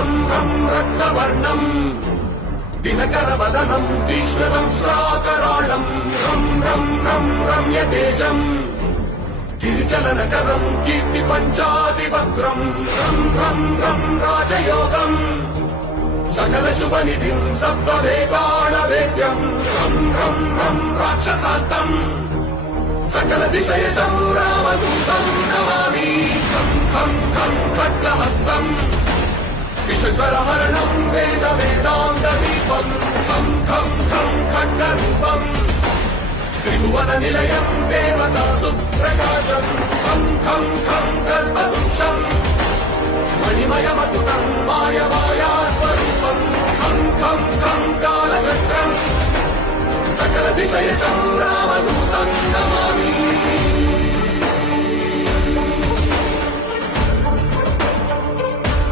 రం రం రక్తవర్ణం దినకరవదనం తీక్ష్ణదంశ్రాకరాళం రం రం రం రమ్యతేజం గిరిచలనకరం కీర్తి పంచాదిభద్రం రం రం రం రాజయోగం సకల శుభనిధిం సర్వవేదాళవేద్యం రం రం రం రాక్షసాంతం సకల దిశయశం రామదూతం నమామి ఖం ఖం ఖం ఖడ్గహస్తం విషజ్వరహరణం వేద వేదాంగదీపం ఖం ఖం ఖం ఖడ్గరూపం త్రిభువన నిలయం దేవతాసు ప్రకాశం ఖం ఖం ఖం కల్పవృక్షం మణిమయమతుతం మాయమాయా స్వరూపం ఖం ఖం ఖం కాలచక్రం సకల దిశయశం రామదూతం నమామి